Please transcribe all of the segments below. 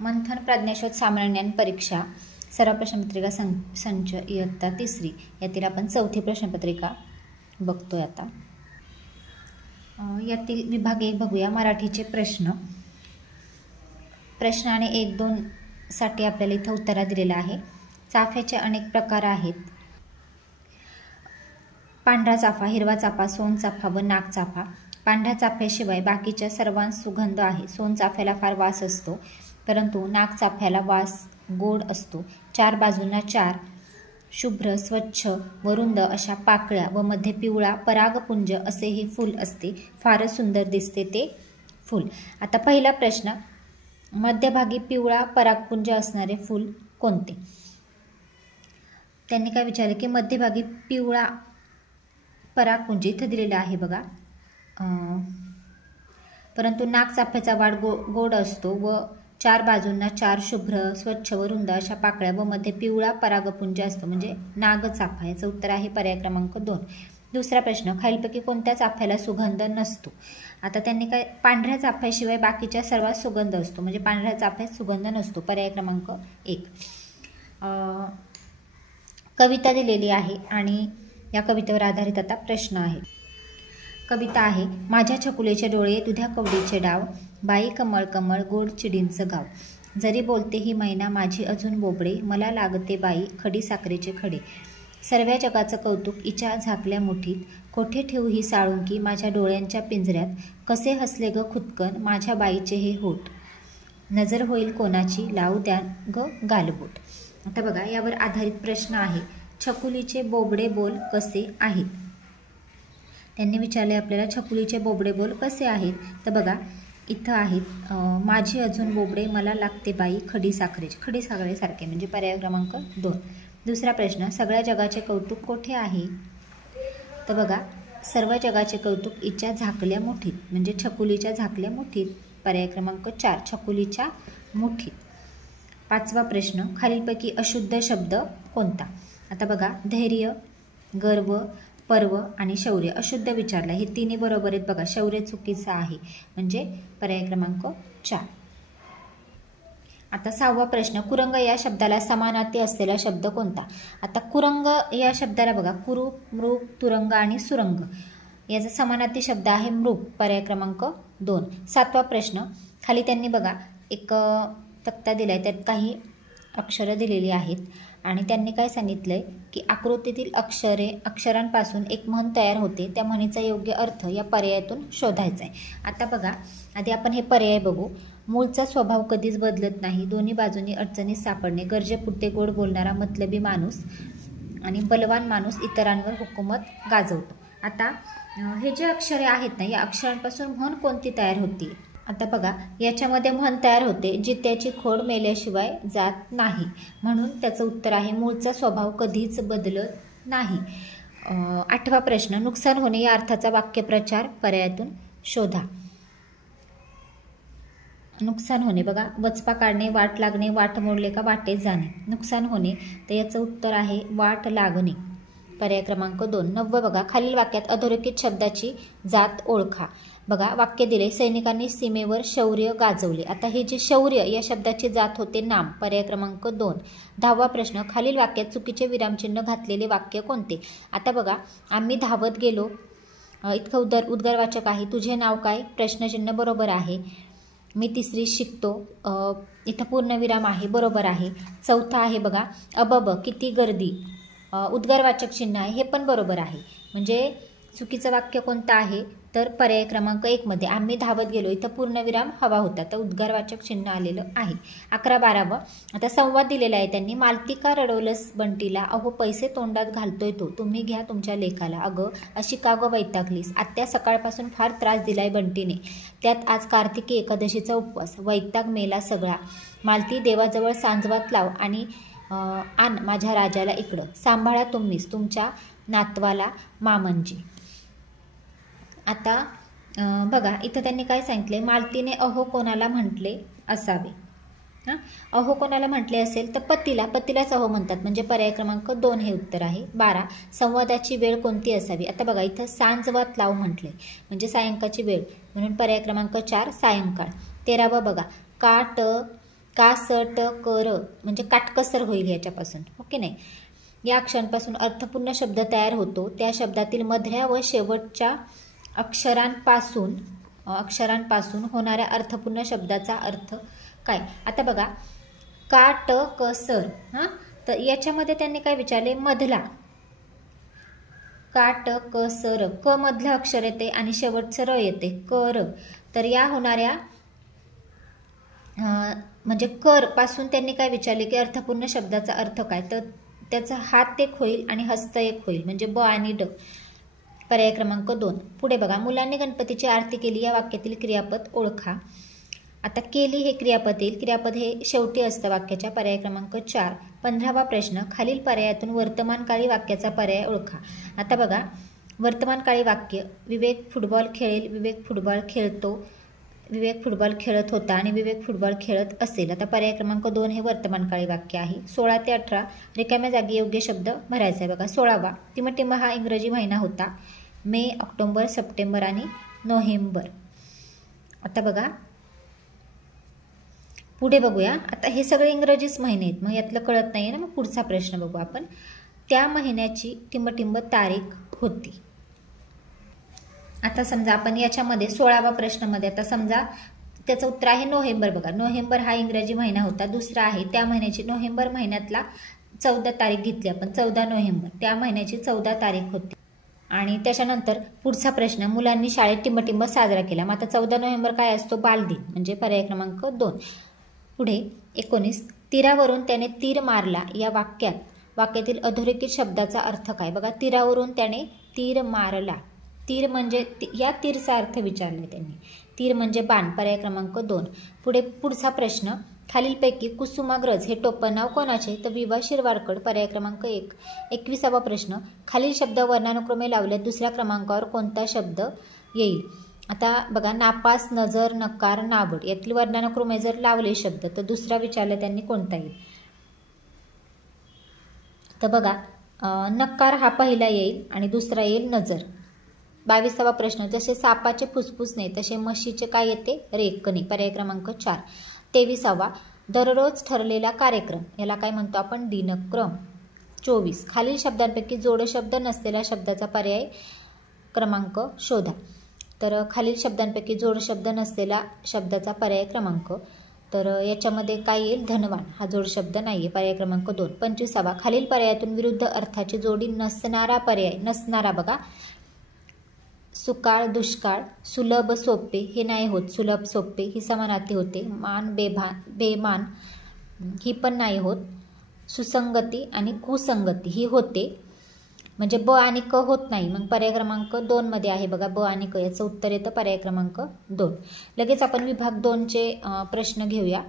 मंथन प्रज्ञाशोध सामान्यज्ञान परीक्षा सर्व प्रश्नपत्रिका संच इयत्ता 3 यातील आपण चौथी प्रश्नपत्रिका बघतोय आता। यातील विभाग 1 बघूया। मराठीचे प्रश्न आणि 1-2 साठी आपल्याला इथं उत्तर दिलेलं आहे। चाफ्याचे अनेक प्रकार आहेत। पांढरा चाफा, हिरवा चाफा, सोनचाफा व नागचाफा। पांढऱ्या चाफ्याशिवाय बाकीच्या सर्वांस सुगंध आहे। सोनचाफ्याला फार वास असतो, परंतु नागचाफ्याला वास गोड असतो। 4 बाजूंना 4 शुभ्र, स्वच्छ व रुंद अशा पाकळ्या व मध्ये पिवळा परागपुंज असे हे फूल असते। फारच सुंदर दिसते ते फूल। आता पहिला प्रश्न, मध्यभागी पिवळा परागपुंज असणारे फूल कोणते? त्यांनी काय विचारले की मध्यभागी पिवळा परागपुंज इथे दिलेला आहे बघा। परंतु नागचाफ्याचा वाढ गोड असतो व 4 बाजूंना 4 शुभ्र, स्वच्छ व रुंद अशा पाकळ्या व मध्ये पिवळा परागपुंज असतो, म्हणजे नागचाफा। याचं उत्तर आहे पर्याय क्रमांक 2। दुसरा प्रश्न, खालीलपैकी कोणत्या चाफ्याला सुगंध नसतो? आता त्यांनी काय, पांढऱ्या चाफ्याशिवाय बाकीच्या सर्वात सुगंध असतो, म्हणजे पांढऱ्या चाफ्यात सुगंध नसतो। पर्याय क्रमांक 1। कविता दिलेली आहे आणि या कवितेवर आधारित आता प्रश्न आहे। कविता आहे, माझ्या छकुलेचे डोळे, दुध्या कवडीचे डाव, बाई कमळ कमळ गोड चिडींचं गाव, जरी बोलते ही मैना माझी अजून बोबडे, मला लागते बाई खडी साखरेचे खडे, सर्व्या जगाचं कौतुक हिच्या झाकल्या मुठीत, कोठे ठेवू ही साळुंकी माझ्या डोळ्यांच्या पिंजऱ्यात, कसे हसले ग खुदकन माझ्या बाईचे हे होठ, नजर होईल कोणाची लावू द्या ग गालबोट। आता बघा, यावर आधारित प्रश्न आहे, छकुलीचे बोबडे बोल कसे आहेत? त्यांनी विचारले आपल्याला छकुलीचे बोबडे बोल कसे आहेत? तर बघा इथं आहेत, माझी अजून बोबडे, मला लागते बाई खडी साखरेचे, खडी साखरेसारखे, म्हणजे पर्याय क्रमांक 2। दुसरा प्रश्न, सगळ्या जगाचे कौतुक कोठे आहे? तर बघा, सर्व जगाचे कौतुक हिच्या झाकल्या मुठीत, म्हणजे छकुलीच्या झाकल्या मुठीत, पर्याय क्रमांक 4 छकुलीच्या मुठीत। 5वा प्रश्न, खालीलपैकी अशुद्ध शब्द कोणता? आता बघा, धैर्य, गर्व, पर्व आणि शौर्य अशुद्ध विचारला, हे तिन्ही बरोबर आहेत बघा। शौर्य चुकीचं आहे, म्हणजे पर्याय क्रमांक 4। आता 6वा प्रश्न, कुरंग या शब्दाला समानार्थी असलेला शब्द कोणता? आता कुरंग या शब्दाला बघा, कुरूप, मृग, तुरंग आणि सुरंग, याचा समानार्थी शब्द आहे मृग, पर्याय क्रमांक 2। 7वा प्रश्न, खाली त्यांनी बघा एक तक्ता दिलाय, त्यात काही अक्षरं दिलेली आहेत आणि त्यांनी काय सांगितलंय की आकृतीतील अक्षरांपासून एक म्हण तयार होते, त्या म्हणीचा योग्य अर्थ या पर्यायातून शोधायचा आहे। आता बघा, आधी आपण हे पर्याय बघू। मूळचा स्वभाव कधीच बदलत नाही, दोन्ही बाजूंनी अडचणीत सापडणे, गरजेपुरते गोड बोलणारा मतलबी माणूस आणि बलवान माणूस इतरांवर हुकूमत गाजवतो। आता हे जे अक्षरे आहेत ना, या अक्षरांपासून म्हण कोणती तयार होती? आता बघा, याच्यामध्ये म्हण तयार होते, जित्याची खोड मेल्याशिवाय जात नाही, म्हणून त्याचं उत्तर आहे मूळचा स्वभाव कधीच बदलत नाही। 8वा प्रश्न, नुकसान होणे या अर्थाचा वाक्यप्रचार पर्यायातून शोधा। नुकसान होणे बघा, वचपा काढणे, वाट लागणे, वाट मोडले का वाटेत जाणे, नुकसान होणे, तर याचं उत्तर आहे वाट लागणे, पर्याय क्रमांक 2। 9 बघा, खालील वाक्यात अधोरेखित शब्दाची जात ओळखा। बघा, वाक्य दिले, सैनिकांनी सीमेवर शौर्य गाजवले। आता हे जे शौर्य या शब्दाची जात होते नाम, पर्याय क्रमांक 2। 10वा प्रश्न, खालील वाक्यात चुकीचे विरामचिन्ह घातलेले वाक्य कोणते? आता बघा, आम्ही धावत गेलो, इतकं उद्गारवाचक आहे, तुझे नाव काय, प्रश्नचिन्ह बरोबर आहे, मी 3री शिकतो, इथं पूर्णविराम आहे, बरोबर आहे। 4था आहे बघा, अबब किती गर्दी, उद्गारवाचक चिन्ह आहे, हे पण बरोबर आहे, म्हणजे चुकीचं वाक्य कोणतं आहे? तर पर्याय क्रमांक 1 मध्ये आम्ही धावत गेलो, इथं पूर्णविराम हवा होता, तर उद्गारवाचक चिन्ह आलेलं आहे। 11-12 आता संवाद दिलेला आहे त्यांनी, मालतिका रडवलंस बंटीला, अहो पैसे तोंडात घालतोय तो, तुम्ही घ्या तुमच्या लेखाला, अगं अशी का गं वैतागलीस, आत्या सकाळपासून फार त्रास दिलाय बंटीने, त्यात आज कार्तिकी एकादशीचा उपवास, वैताग मेला सगळा, मालती देवाजवळ सांजवात लाव आणि आण माझ्या राजाला इकडं, सांभाळा तुम्हीच तुमच्या नातवाला मामंजी। आता बघा, इथं त्यांनी काय सांगितले, मालतीने अहो कोणाला म्हटले असावे, अहो कोणाला म्हटले असेल तर पतीलाच अहो म्हणतात, म्हणजे पर्याय क्रमांक 2 हे उत्तर आहे। 12 संवादाची वेळ कोणती असावी? आता बघा, इथं सांजवात लाव म्हटले, म्हणजे सायंकाळची वेळ, म्हणून पर्याय क्रमांक 4 सायंकाळ। 13 बघा, का स ट क र म्हणजे काटकसर होईल याच्यापासून, ओके नाही. या अक्षरांपासून अर्थपूर्ण शब्द तयार होतो. त्या शब्दातील मधल्या व शेवटच्या अक्षरांपासून होणाऱ्या अर्थपूर्ण शब्दाचा अर्थ काय. आता बघा का ट क सर, हां, तर याच्यामध्ये त्यांनी काय विचारले, मधला का ट क सर, क मधलं अक्षर येते आणि शेवटचं र येते, क र. तर या होणाऱ्या म्हणजे कर पासून त्यांनी काय विचारले की अर्थपूर्ण शब्दाचा अर्थ काय. तर त्याचा हात एक होईल आणि हस्त एक होईल म्हणजे ब आणि ड. पर्याय क्रमांक 2. पुढे बघा, मुलांनी गणपतीची आरती केली या वाक्यातील क्रियापद ओळखा. आता केली हे क्रियापद येईल. क्रियापद हे शेवटी असतं वाक्याच्या. पर्याय क्रमांक 4. 15वा प्रश्न, खालील पर्यायातून वर्तमानकाळी वाक्याचा पर्याय ओळखा. आता बघा, वर्तमानकाळी वाक्य, विवेक फुटबॉल खेळेल, विवेक फुटबॉल खेळतो, विवेक फुटबॉल खेळत होता आणि विवेक फुटबॉल खेळत असेल. आता पर्याय क्रमांक 2 हे वर्तमानकाळी वाक्य आहे. 16 ते 18 रिकाम्या जागी योग्य शब्द भरायचा आहे. बघा 16वा, टिमटिम हा इंग्रजी महिना होता. मे, ऑक्टोबर, सप्टेंबर आणि नोव्हेंबर. आता बघा पुढे बघूया. आता हे सगळे इंग्रजीच महिने आहेत, मग यातलं कळत नाही आहे ना. मग पुढचा प्रश्न बघू आपण. त्या महिन्याची टिंबटिंब तारीख होती. आता समजा आपण याच्यामध्ये 16वा प्रश्नामध्ये आता समजा त्याचं उत्तर आहे नोव्हेंबर. बघा नोव्हेंबर हा इंग्रजी महिना होता. दुसरा आहे त्या महिन्याची, नोव्हेंबर महिन्यातला 14 तारीख घेतली आपण, 14 नोव्हेंबर, त्या महिन्याची 14 तारीख होती. आणि त्याच्यानंतर पुढचा प्रश्न, मुलांनी शाळेत टिंबटिंब साजरा केला. मग आता 14 नोव्हेंबर काय असतो, बालदिन, म्हणजे पर्याय क्रमांक 2. पुढे 19, तीरावरून त्याने तीर मारला या वाक्यातील अधोरेखित शब्दाचा अर्थ काय. बघा तीरावरून त्याने तीर मारला, तीर म्हणजे या तीरचा अर्थ विचारला त्यांनी. तीर म्हणजे बाण, पर्याय क्रमांक 2. पुढचा प्रश्न, खालीलपैकी कुसुमाग्रज हे टोपण नाव कोणाचे, तर विवा शिरवाडकर, पर्याय क्रमांक 1. 21वा प्रश्न, खालील शब्द वर्णानुक्रमे लावल्यात दुसऱ्या क्रमांकावर कोणता शब्द येईल. आता बघा नापास, नजर, नकार, नावड यातील वर्णानुक्रमे जर लावले शब्द तर दुसरा विचारला त्यांनी कोणता येईल. तर बघा नकार हा पहिला येईल आणि दुसरा येईल नजर. 22वा प्रश्न, जसे सापाचे फुसफुस नाही तसे म्हशीचे काय येते, रेखणे, पर्याय क्रमांक 4. 23वा, दररोज ठरलेला कार्यक्रम याला काय म्हणतो आपण, दिनक्रम. 24, खालील शब्दांपैकी जोडशब्द नसलेल्या शब्दाचा पर्याय क्रमांक शोधा. तर खालील शब्दांपैकी जोडशब्द नसलेला शब्दाचा पर्याय क्रमांक, तर याच्यामध्ये काय येईल, धनवान हा जोडशब्द नाही आहे, पर्याय क्रमांक 2. 25वा, खालील पर्यायातून विरुद्ध अर्थाची जोडी नसणारा पर्याय, नसणारा बघा सुकाळ, दुष्काळ, सुलभ, सोपे हे नाही होत, सुलभ सोपे ही समानार्थी होते. मान, बेमान ही पण नाही होत. सुसंगती आणि कुसंगती ही होते, म्हणजे ब आणि क होत नाही. मग पर्याय क्रमांक 2 मध्ये आहे बघा ब आणि क, याचं उत्तर येतं पर्याय क्रमांक 2. लगेच आपण विभाग 2चे प्रश्न घेऊया.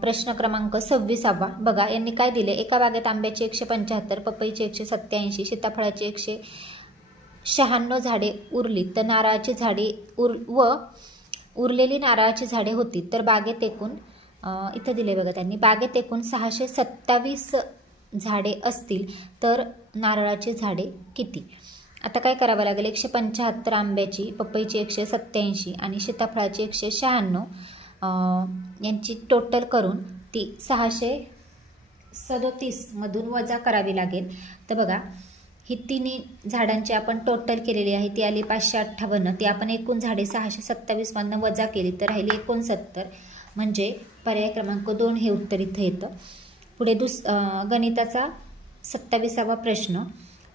प्रश्न क्रमांक 26वा बघा, यांनी काय दिले, एका बागेत आंब्याची 175, पपईची 187, सीताफळाची 196 झाडे उरली तर नारळाची झाडे उरलेली नारळाची झाडे होती. तर बागेत एकूण इथं दिले बघा त्यांनी, बागेत एकूण 627 झाडे असतील तर नारळाची झाडे किती. आता काय करावं लागेल, 175 आंब्याची, पपईची 187 आणि सीताफळाची 196 यांची टोटल करून ती 637 मधून वजा करावी लागेल. तर बघा ही तिन्ही झाडांची आपण टोटल केलेली आहे, ती आली 558. ती आपण एकूण झाडे 627 मधून वजा केली तर राहिली 69, म्हणजे पर्याय क्रमांक 2 हे उत्तर इथं येतं. पुढे गणिताचा 27वा प्रश्न,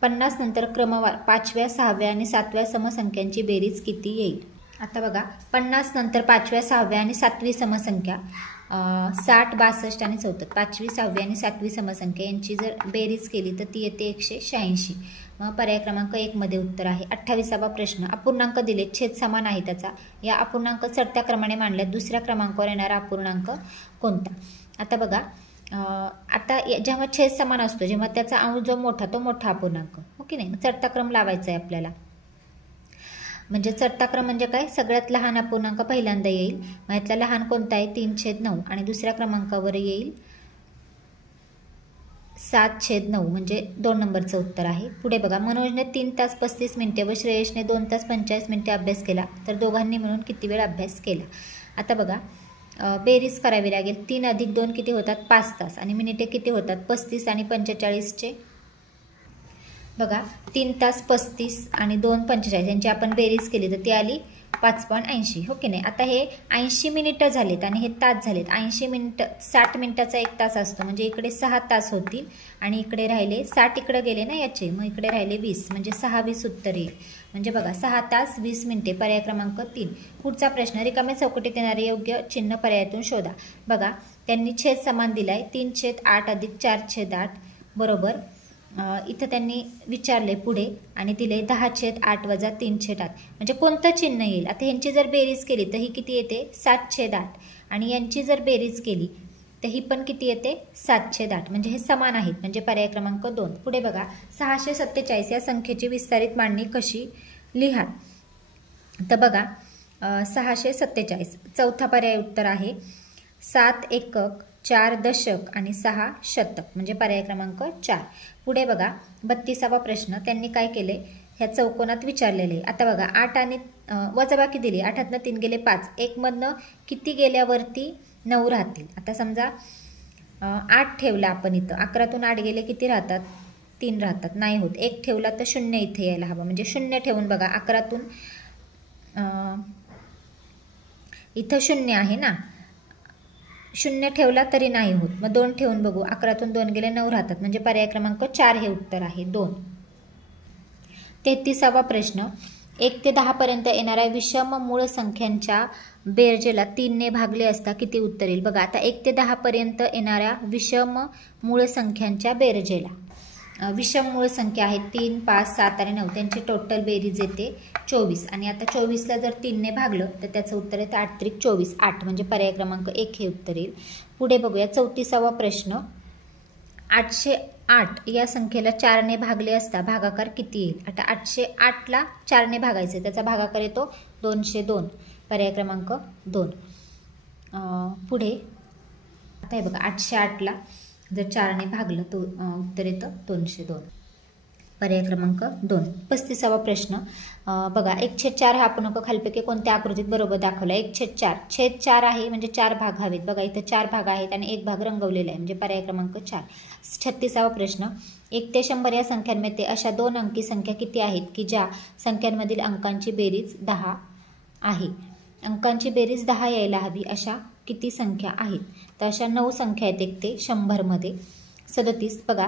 50 नंतर क्रमवार 5व्या, 6व्या आणि 7व्या समसंख्यांची बेरीज किती येईल. आता बघा 50 नंतर 5व्या, 6व्या आणि 7वी समसंख्या 60, 62 आणि 74, 5वी, 6वी आणि 7वी समसंख्या यांची जर बेरीज केली तर ती येते 186. मग पर्याय क्रमांक 1 मध्ये उत्तर आहे. 28वा प्रश्न, अपूर्णांक दिले, छेद समान आहे त्याचा, या अपूर्णांक चढत्या क्रमाने मांडल्यात दुसऱ्या क्रमांकावर येणारा अपूर्णांक कोणता. आता बघा आता जेव्हा छेद समान असतो, जेव्हा त्याचा अंश जो मोठा तो मोठा अपूर्णांक, ओके नाही. चढता क्रम लावायचा आहे आपल्याला, म्हणजे चढता क्रम म्हणजे काय, सगळ्यात लहान अपूर्णांक पहिल्यांदा येईल. मग यातला लहान कोणता आहे, 3/9 आणि दुसऱ्या क्रमांकावर येईल 7/9, म्हणजे 2 नंबरचं उत्तर आहे. पुढे बघा, मनोजने 3 तास 35 मिनिटे व श्रेयसने 2 तास 45 मिनिटे अभ्यास केला तर दोघांनी मिळून किती वेळ अभ्यास केला. आता बघा बेरीज करावी लागेल. 3 अधिक 2 किती होतात 5 तास आणि मिनिटे किती होतात 35 आणि 45चे बघा 3 तास 35 आणि 2 45 यांची आपण बेरीज केली तर ती आली 5.80 हो की नाही. आता हे 80 मिनिटं झालेत आणि हे तास झालेत. 80 मिनिटं 60 मिनिटाचा 1 तास असतो म्हणजे इकडे 6 तास होतील आणि इकडे राहिले 60 इकडे गेले ना याचे मग इकडे राहिले 20 म्हणजे 6 20 उत्तर येईल. म्हणजे बघा 6 तास 20 मिनिटे पर्याय क्रमांक 3. पुढचा प्रश्न रिकाम्या चौकटीत येणारे योग्य चिन्ह पर्यायातून शोधा. बघा त्यांनी छेद समान दिलाय 3/8 अधिक 4/8 बरोबर. इथं त्यांनी विचारले पुढे आणि दिले 10/8 वजा 3/8 म्हणजे कोणतं चिन्ह येईल. आता ह्यांची जर बेरीज केली तर ही किती येते 7/8 आणि यांची जर बेरीज केली तर ही पण किती येते 7/8 म्हणजे हे समान आहेत म्हणजे पर्याय क्रमांक 2. पुढे बघा 647 या संख्येची विस्तारित मांडणी कशी लिहा. तर बघा 647 चौथा पर्याय उत्तर आहे 7 एकक 4 दशक आणि 6 शतक म्हणजे पर्याय क्रमांक 4. पुढे बघा 32वा प्रश्न त्यांनी काय केले ह्या चौकोनात विचारलेले. आता बघा 8 आणि वजाबाकी दिली 8तनं 3 गेले 5 1 मधनं किती गेल्यावरती 9 राहतील. आता समजा 8 ठेवला आपण इथं 11तून 8 गेले किती राहतात 3 राहतात नाही होत. 1 ठेवला तर 0 इथे यायला हवा म्हणजे 0 ठेवून बघा 11तून इथं 0 आहे ना 0 ठेवला तरी नाही होत मग 2 ठेवून बघू 11तून 2 गेले 9 राहतात म्हणजे पर्याय क्रमांक 4 हे उत्तर आहे 2. 33वा प्रश्न 1 ते 10 पर्यंत येणाऱ्या विषम मूळ संख्यांच्या बेरजेला 3 ने भागले असता किती उत्तर येईल. बघा आता 1 ते 10 पर्यंत येणाऱ्या विषम मूळ संख्यांच्या बेरजेला विषम मूळ संख्या आहेत 3 5 7 आणि 9 त्यांची टोटल बेरीज येते 24 आणि आता 24ला जर 3 ने भागलं तर त्याचं उत्तर येतं 8 त्रिक 24 8 म्हणजे पर्याय क्रमांक 1 हे उत्तर येईल. पुढे बघूया 34वा प्रश्न 808 या संख्येला 4 ने भागले असता भागाकार किती येईल. आता 808ला 4 ने भागायचे त्याचा भागाकार येतो 202 पर्याय क्रमांक 2. पुढे आता हे बघा 808ला जर 4 ने भागलं तर उत्तर येतं 202 पर्याय क्रमांक 2. 35वा प्रश्न बघा 1/4 हा आपण खालीपैकी कोणत्या आकृतीत बरोबर दाखवला. 1/4 छेद 4 आहे म्हणजे 4 भाग हवेत. बघा इथं 4 भाग आहेत आणि 1 भाग रंगवलेला आहे म्हणजे पर्याय क्रमांक 4. 36वा प्रश्न 1 ते 100 या संख्यांमध्ये अशा 2 अंकी संख्या किती आहेत की ज्या संख्यांमधील अंकांची बेरीज 10 आहे. अंकांची बेरीज 10 यायला हवी अशा किती संख्या आहेत. तर अशा 9 संख्या आहेत 1 ते 100 मध्ये. 37 बघा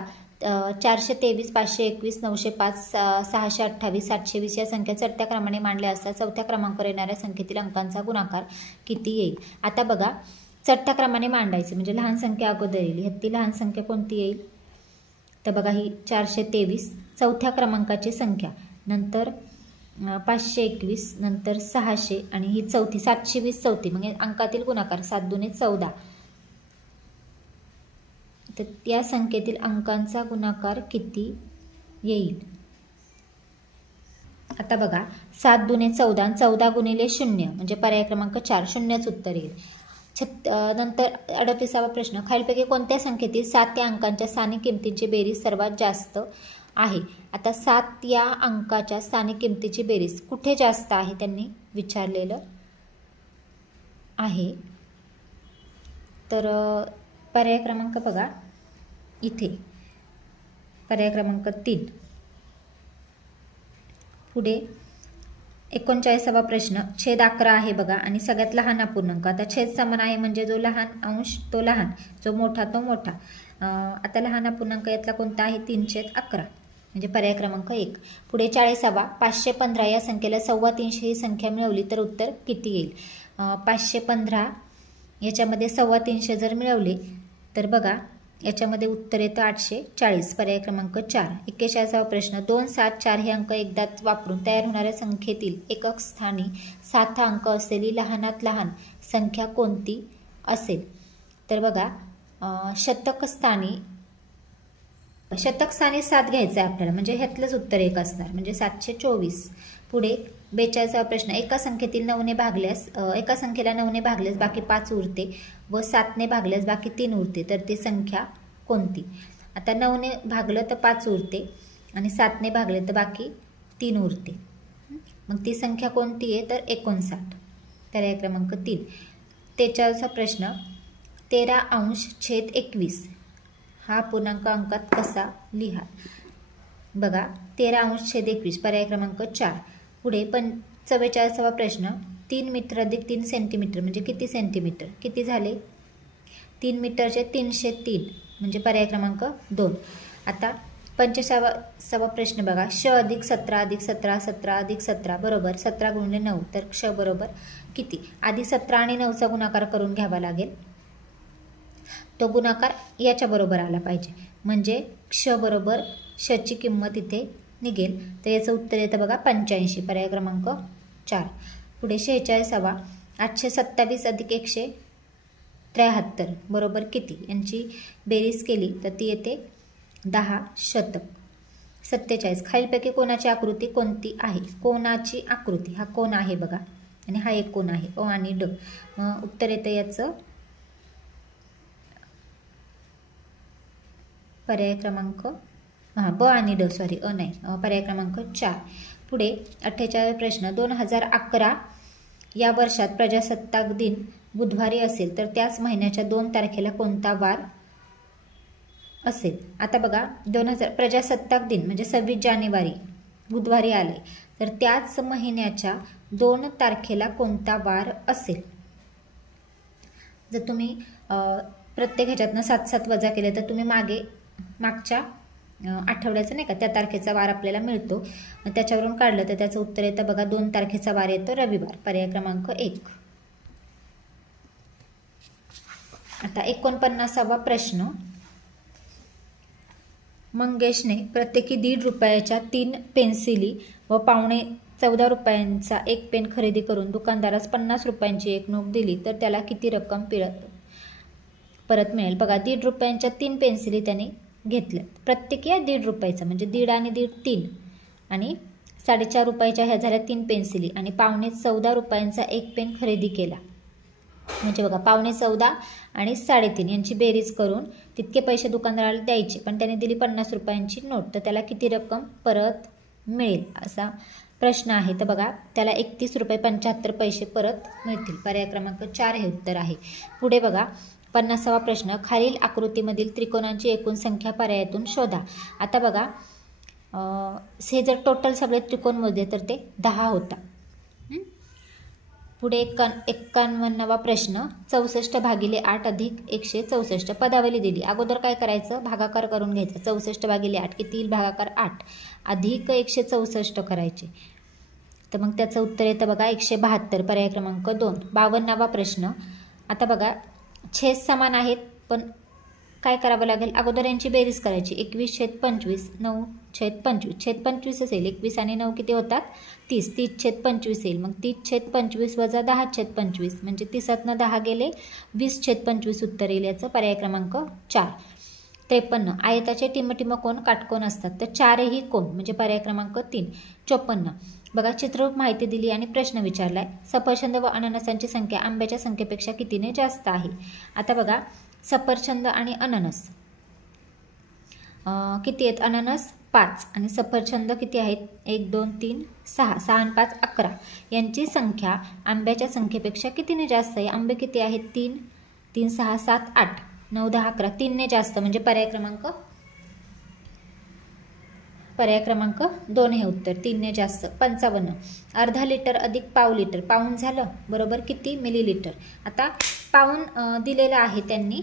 423 521 905 628 720 या संख्या चढत्या क्रमाने मांडल्या असता चौथ्या क्रमांकावर येणाऱ्या संख्येतील अंकांचा गुणाकार किती येईल. आता बघा चढत्या क्रमाने मांडायचे म्हणजे लहान संख्या अगोदर येईल. ह्यातली लहान संख्या कोणती येईल तर बघा ही 423 चौथ्या क्रमांकाची संख्या नंतर 521 नंतर 600 आणि ही चौथी 720 चौथी म्हणजे अंकातील गुणाकार 7 दुने 14 तर त्या संख्येतील अंकांचा गुणाकार किती येईल. आता बघा 7 दुने 14 14 गुणिले 0 म्हणजे पर्याय क्रमांक 4 शून्यच उत्तर येईल. नंतर 38वा प्रश्न खालीलपैकी कोणत्या संख्येतील 7 या अंकांच्या स्थानिक किमतीची बेरीज सर्वात जास्त आहे. आता 7 या अंकाच्या स्थानिक किमतीची बेरीज कुठे जास्त आहे त्यांनी विचारलेलं आहे. तर पर्याय क्रमांक बघा इथे पर्याय क्रमांक 3. पुढे 39वा प्रश्न छेद 11 आहे बघा आणि सगळ्यात लहान अपूर्णांक. आता छेद समान आहे म्हणजे जो लहान अंश तो लहान जो मोठा तो मोठा. आता लहान अपूर्णांक यातला कोणता आहे 3/11 म्हणजे पर्याय क्रमांक 1. पुढे 40वा 515 या संख्येला 325 ही संख्या मिळवली तर उत्तर किती येईल. 515 याच्यामध्ये 325 जर मिळवले तर बघा याच्यामध्ये उत्तर येतं 840 पर्याय क्रमांक 4. 41वा प्रश्न 2 7 4 हे अंक एकदाच वापरून तयार होणाऱ्या संख्येतील एकक स्थानी 7 अंक असलेली लहानात लहान संख्या कोणती असेल. तर बघा शतक स्थानी 7 घ्यायचं आहे आपल्याला म्हणजे ह्यातलंच उत्तर 1 असणार म्हणजे 724. पुढे 42वा प्रश्न एका संख्येतील 9 ने भागल्यास एका संख्येला 9 ने भागल्यास बाकी 5 उरते व 7 ने भागल्यास बाकी 3 उरते तर ती संख्या कोणती. आता 9 ने भागलं तर 5 उरते आणि 7 ने भागले तर बाकी 3 उरते मग ती संख्या कोणती आहे तर 59 पर्याय क्रमांक 3. 43वा प्रश्न 13°-21 हा पूर्णांक अंकात कसा लिहा? बघा 13°-21 पर्याय क्रमांक 4. पुढे 44वा प्रश्न 3 मीटर अधिक 3 सेंटीमीटर म्हणजे किती सेंटीमीटर? किती झाले? 3 मीटरचे 303 म्हणजे पर्याय क्रमांक 2. आता 45वा प्रश्न बघा श अधिक 17 अधिक 17 17 अधिक 17 बरोबर 17 गुणिले 9 तर क्ष बरोबर किती? आधी 17 आणि 9चा गुणाकार करून घ्यावा लागेल. तो गुणाकार याच्या बरोबर आला पाहिजे म्हणजे क्ष बरोबर शची किंमत इथे निघेल. तर याचं उत्तर येतं बघा 85 पर्याय क्रमांक 4. पुढे 46वा 827 अधिक 173 बरोबर किती? यांची बेरीज केली तर ती येते 10 शतक. 47 खालीलपैकी कोणाची आकृती कोणती आहे? कोणाची आकृती? हा कोण आहे बघा आणि हा एक कोण आहे अ आणि ड. मग उत्तर येतं याचं पर्याय क्रमांक ब आणि ड सॉरी अ नाही पर्याय क्रमांक 4. पुढे 48वा प्रश्न 2011 या वर्षात प्रजासत्ताक दिन बुधवारी असेल तर त्याच महिन्याच्या 2 तारखेला कोणता वार असेल? आता बघा प्रजासत्ताक दिन म्हणजे 26 जानेवारी बुधवारी आले तर त्याच महिन्याच्या 2 तारखेला कोणता वार असेल? जर तुम्ही प्रत्येक ह्याच्यातनं 7-7 वजा केले तर तुम्ही मागच्या आठवड्याचं नाही का त्या तारखेचा वार आपल्याला मिळतो. मग त्याच्यावरून काढलं तर त्याचं उत्तर येतं बघा 2 तारखेचा वार येतो रविवार पर्याय क्रमांक 1. आता 49वा प्रश्न मंगेशने प्रत्येकी 1.5 रुपयाच्या 3 पेन्सिली व पावणे 14 रुपयांचा एक पेन खरेदी करून दुकानदारास 50 रुपयांची एक नोट दिली तर त्याला किती रक्कम परत मिळेल? बघा 1.5 रुपयांच्या 3 पेन्सिली त्याने घेतल्या प्रत्येकी 1.5 रुपयाचा म्हणजे 1.5 आणि 1.5 3 आणि 4.5 रुपयाच्या ह्या झाल्या 3 पेन्सिली आणि पावणे 14 रुपयांचा एक पेन खरेदी केला. म्हणजे बघा पावणे 14 आणि 3.5 यांची बेरीज करून तितके पैसे दुकानदाराला द्यायचे पण त्याने दिली 50 रुपयांची नोट तर त्याला किती रक्कम परत मिळेल असा प्रश्न आहे. तर बघा त्याला 31 रुपये 75 पैसे परत मिळतील पर्याय क्रमांक 4 हे उत्तर आहे. पुढे बघा 50वा प्रश्न खालील आकृतीमधील त्रिकोणांची एकूण संख्या पर्यायातून शोधा. आता बघा हे जर टोटल सगळे त्रिकोण मोजले तर ते 10 होता. पुढे 51वा प्रश्न 64 भागिले 8 अधिक 164 पदावली दिली. अगोदर काय करायचं? भागाकार करून घ्यायचं. 64 भागिले 8 किती येईल? भागाकार 8 अधिक 164 करायचे तर मग त्याचं उत्तर येतं बघा 172 पर्याय क्रमांक 2. 52वा प्रश्न आता बघा छेद समान आहेत पण काय करावं लागेल? अगोदर यांची बेरीज करायची. 21/25 9/25 छेद 25 असेल. 21 आणि 9 किती होतात? 30 30/25 येईल. मग 30/25 वजा 10/25 म्हणजे 30तनं 10 गेले 20/25 उत्तर येईल याचं पर्याय क्रमांक 4. 53 आयताचे टिमटिम कोण काटकोन असतात तर 4ही कोण म्हणजे पर्याय क्रमांक 3. 54 बघा चित्ररूप माहिती दिली आणि प्रश्न विचारलाय. सफरचंद व अननसांची संख्या आंब्याच्या संख्येपेक्षा कितीने जास्त आहे? आता बघा सफरचंद आणि अननस किती आहेत? अननस 5 आणि सफरचंद किती आहेत? 1 2 3 6 6 आणि 5 11 यांची संख्या आंब्याच्या संख्येपेक्षा कितीने जास्त आहे? आंबे किती आहेत? 3 3 6 7 8 9 10 11 3ने जास्त म्हणजे पर्याय क्रमांक 2 हे उत्तर 3ने जास्त. 55 अर्धा लिटर अधिक पाव लिटर पाऊण झालं बरोबर किती? मिलीलिटर. आता पाऊण दिलेलं आहे त्यांनी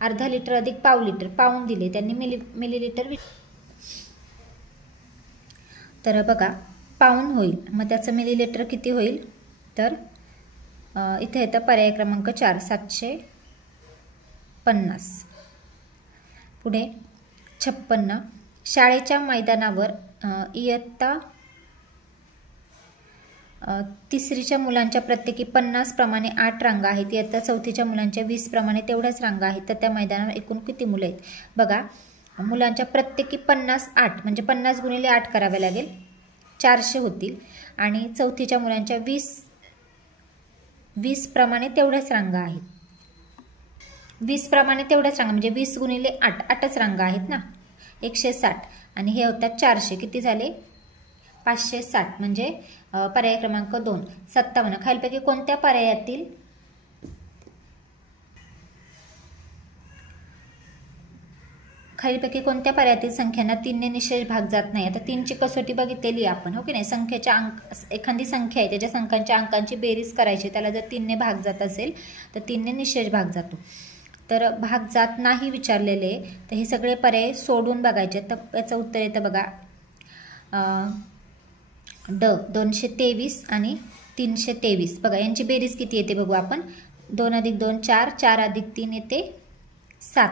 अर्धा लिटर अधिक पाव लिटर पाऊण दिले त्यांनी मिलीलिटर तर बघा पाऊण होईल मग त्याचं मिलीलिटर किती होईल? तर इथे येतं पर्याय क्रमांक 4 750. पुढे 56 शाळेच्या मैदानावर इयत्ता 3रीच्या मुलांच्या प्रत्येकी 50 प्रमाणे 8 रांगा आहेत. इयत्ता 4थीच्या मुलांच्या 20 प्रमाणे तेवढ्याच रांगा आहेत. तर त्या मैदानावर एकूण किती मुलं आहेत? बघा मुलांच्या प्रत्येकी 50 8 म्हणजे 50 गुणिले 8 करावे लागेल 400 होतील आणि 4थीच्या मुलांच्या 20 प्रमाणे तेवढ्याच रांगा आहेत. 20 प्रमाणे तेवढ्याच रांगा म्हणजे 20 गुणिले 8 8च रांगा आहेत ना 160 आणि हे होतात 400 किती झाले? 560 म्हणजे पर्याय क्रमांक 2 57. खालीलपैकी कोणत्या पर्यायातील संख्यांना 3 ने निशेष भाग जात नाही. आता 3 ची कसोटी बघितलेली आपण, हो की नाही. संख्येच्या एखादी संख्या आहे त्याच्या संख्यांच्या अंकांची बेरीज करायची, त्याला जर 3 ने भाग जात असेल तर 3 ने निशेष भाग जातो. तर भाग जात नाही विचारलेले, तर हे सगळे पर्याय सोडून बघायचे. तर याचं उत्तर येतं बघा ड 223 आणि 323. बघा यांची बेरीज किती येते बघू आपण. 2 + 2 4, 4 + 3 येते 7.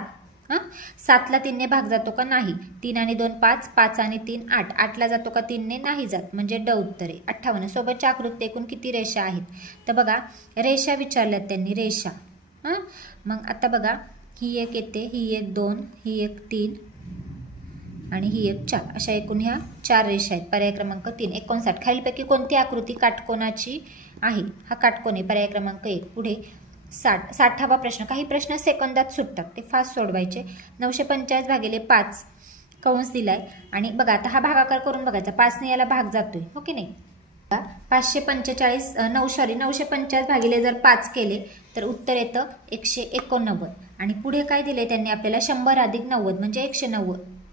7ला 3 ने भाग जातो का नाही. 3 आणि 2 5, 5 आणि 3 8, 8ला जातो का 3 ने नाही जात, म्हणजे ड उत्तर आहे. 58. सोबतच्या आकृतीत एकूण किती रेषा आहेत. तर बघा रेषा विचारल्यात त्यांनी, रेषा. मग आता बघा ही एक येते, ही एक 2, ही एक 3 आणि ही एक 4. अशा एकूण ह्या 4 रेषा आहेत. पर्याय क्रमांक 3. 59. खालीलपैकी कोणती आकृती काटकोनाची आहे. हा काटकोन आहे. पर्याय क्रमांक 1. पुढे 60वा प्रश्न. काही प्रश्न सेकंदात सुटतात, ते फास्ट सोडवायचे. 945 भागिले 5 कंस दिलाय आणि बघा आता हा भागाकार करून बघायचा. 5 ने याला भाग जातोय, हो की नाही. 950 भागिले जर 5 केले तर उत्तर येतं 189. आणि पुढे काय दिले त्यांनी आपल्याला 100 + 90 म्हणजे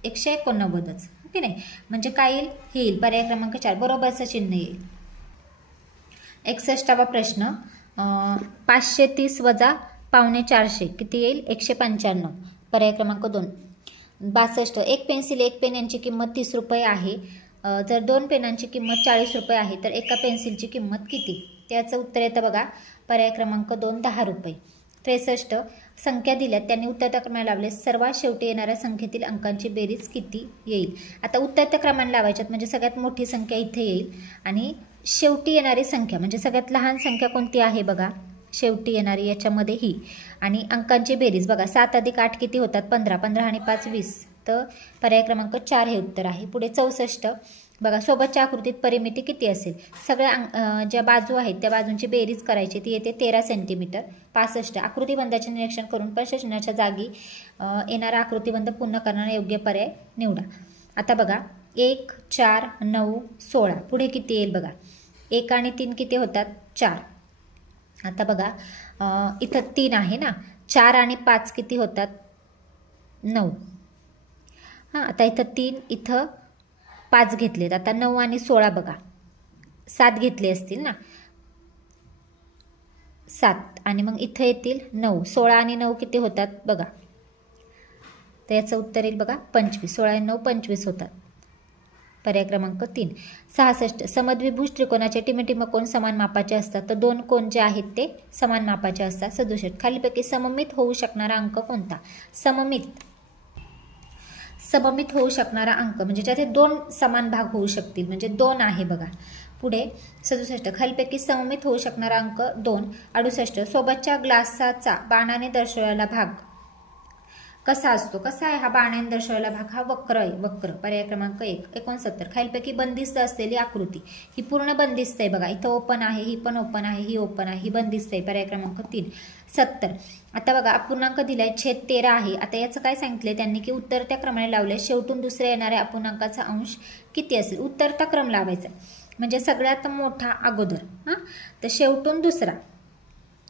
189च, हो की नाही. म्हणजे काय येईल, हे येईल पर्याय क्रमांक 4 बरोबरचं चिन्ह येईल. 61वा प्रश्न. 530 वजा पावणे 400 किती येईल. 195. पर्याय क्रमांक 2. 62. एक पेन्सिल एक पेन यांची किंमत 30 रुपये आहे. जर 2 पेनांची किंमत 40 रुपये आहे तर एका पेन्सिलची किंमत किती. त्याचं उत्तर येतं बघा पर्याय क्रमांक 2 10 रुपये. 63. संख्या दिल्यात त्यांनी उत्तरत्या क्रमाने लावले. सर्वात शेवटी येणाऱ्या संख्येतील अंकांची बेरीज किती येईल. आता उत्तरत्या क्रमाने लावायच्यात म्हणजे सगळ्यात मोठी संख्या इथे येईल आणि शेवटी येणारी संख्या म्हणजे सगळ्यात लहान संख्या कोणती आहे बघा शेवटी येणारी याच्यामध्ये ही. आणि अंकांची बेरीज बघा 7 + 8 किती होतात 15, 15 आणि 5 20. तर पर्याय क्रमांक 4 हे उत्तर आहे. पुढे 64. बघा सोबतच्या आकृतीत परिमिती किती असेल. सगळ्या ज्या बाजू आहेत त्या बाजूंची बेरीज करायची, ती येते 13 सेंटीमीटर. 65. आकृतिबंधाचे निरीक्षण करून प्रश्नचिन्हाच्या जागी येणारा आकृतिबंध पूर्ण करणारा योग्य पर्याय निवडा. आता बघा 1 4 9 16 पुढे किती येईल बघा. 1 आणि 3 किती होतात 4. आता बघा इथं 3 आहे ना. 4 आणि 5 किती होतात 9. आता इथं 3 इथं 5 घेतलेत. आता 9 आणि 16 बघा 7 घेतले असतील ना. 7 आणि मग इथं येतील 9. 16 आणि 9 किती होतात बघा. तर याचं उत्तर येईल बघा 25. 16 आणि 9 25 होतात. पर्याय क्रमांक 3. 66. समद्विभुज त्रिकोणाचे टिमटिम कोण समान मापाचे असतात. तर 2 कोण जे आहेत ते समान मापाचे असतात. 67. खालीपैकी सममित होऊ शकणारा अंक कोणता. सममित होऊ शकणारा अंक म्हणजे ज्याथे 2 समान भाग होऊ शकतील म्हणजे 2 आहे बघा. पुढे 67. खालीपैकी सममित होऊ शकणारा अंक 2. 68. सोबतच्या ग्लासाचा बाणाने दर्शवलेला भाग कसा असतो. कसा आहे हा बाणाने दर्शवलेला भाग. हा वक्र आहे. वक्र. पर्याय क्रमांक 1. 69. खालीलपैकी बंदिस्त असलेली आकृती. ही पूर्ण बंदिस्त आहे बघा. इथं ओपन आहे, ही पण ओपन आहे, ही ओपन आहे, ही बंदिस्त आहे. पर्याय क्रमांक 3. 70. आता बघा अपूर्णांक दिलाय छेद 13 आहे. आता याचं काय सांगितलंय त्यांनी की उत्तरत्या क्रमाने लावले. शेवटून दुसऱ्या येणाऱ्या अपूर्णांकाचा अंश किती असेल. उत्तरता क्रम लावायचा म्हणजे सगळ्यात मोठा अगोदर. तर शेवटून दुसरा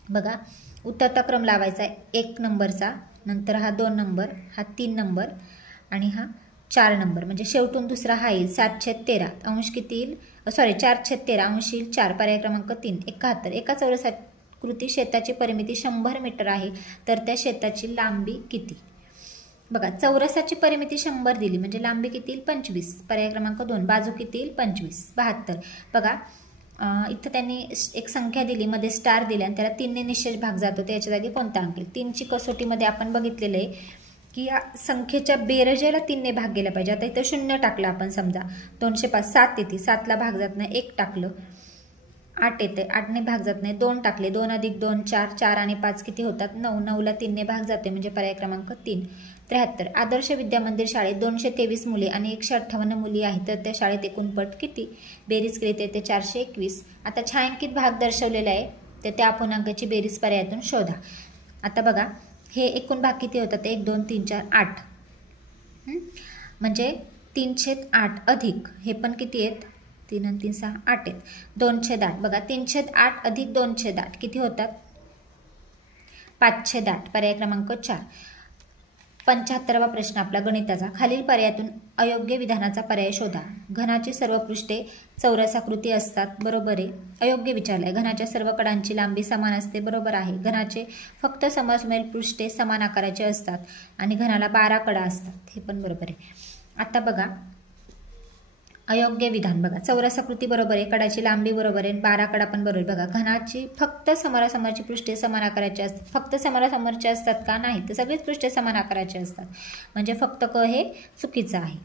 बघा उत्तरता क्रम लावायचा 1 नंबरचा, नंतर हा 2 नंबर, हा 3 नंबर आणि हा 4 नंबर. म्हणजे शेवटून दुसरा हा येईल 7/13. अंश किती येईल 4/13 अंश येईल 4. पर्याय क्रमांक 3. 71. एका चौरसाकृती शेताची परिमिती 100 मीटर आहे तर त्या शेताची लांबी किती. बघा चौरसाची परिमिती 100 दिली म्हणजे लांबी किती येईल 25. पर्याय क्रमांक 2. बाजू किती येईल 25. 72. बघा इथं त्यांनी एक संख्या दिली, मध्ये स्टार दिला आणि त्याला 3 ने निशेष भाग जातो. त्याच्या जागी कोणता अंक येईल. 3ची कसोटीमध्ये आपण बघितलेलं आहे की या संख्येच्या बेरजेला 3 ने भाग गेला पाहिजे. आता इथं 0 टाकलं आपण समजा 205. 7 येते, 7ला भाग जात नाही 1 टाकलं. 8 येते, 8 ने भाग जात नाही 2 टाकले. 2 + 2 4, 4 आणि 5 किती होतात 9. 9ला 3 ने भाग जाते म्हणजे पर्याय क्रमांक 3. 73. आदर्श विद्यामंदिर शाळेत 223 मुले आणि 158 मुली आहेत तर त्या शाळेत एकूण पट किती. बेरीज केली तर ते 421. आता छायांकित भाग दर्शवलेला आहे तर त्या अपूर्णांकाची बेरीज पर्यायातून शोधा. आता बघा हे एकूण भाग किती होतात 1 2 3 4 8 म्हणजे 3/8 अधिक हे पण किती आहेत 3 आणि 3 6 8 आहेत. 2/8 बघा 3/8 अधिक 2/8 किती होतात? 5/8. पर्याय क्रमांक 4. 75वा प्रश्न आपला गणिताचा. खालील पर्यायातून अयोग्य विधानाचा पर्याय शोधा. घनाची सर्व पृष्ठे चौरसाकृती असतात. बरोबर आहे. अयोग्य विचारलंय. घनाच्या सर्व कडांची लांबी समान असते. बरोबर आहे. घनाचे फक्त समसमेल पृष्ठे समान आकाराचे असतात आणि घनाला 12 कडा असतात. हे पण बरोबर आहे. आता बघा अयोग्य विधान बघा. चौरसाकृती बरोबर आहे, कडाची लांबी बरोबर आहे, 12 कडा पण बरोबर बघा. घनाची फक्त समोरासमोरची पृष्ठे समान आकाराची असतात. फक्त समोरासमोरचे असतात का? नाही, तर सगळीच पृष्ठे समान आकाराची असतात. म्हणजे फक्त क हे चुकीचं आहे.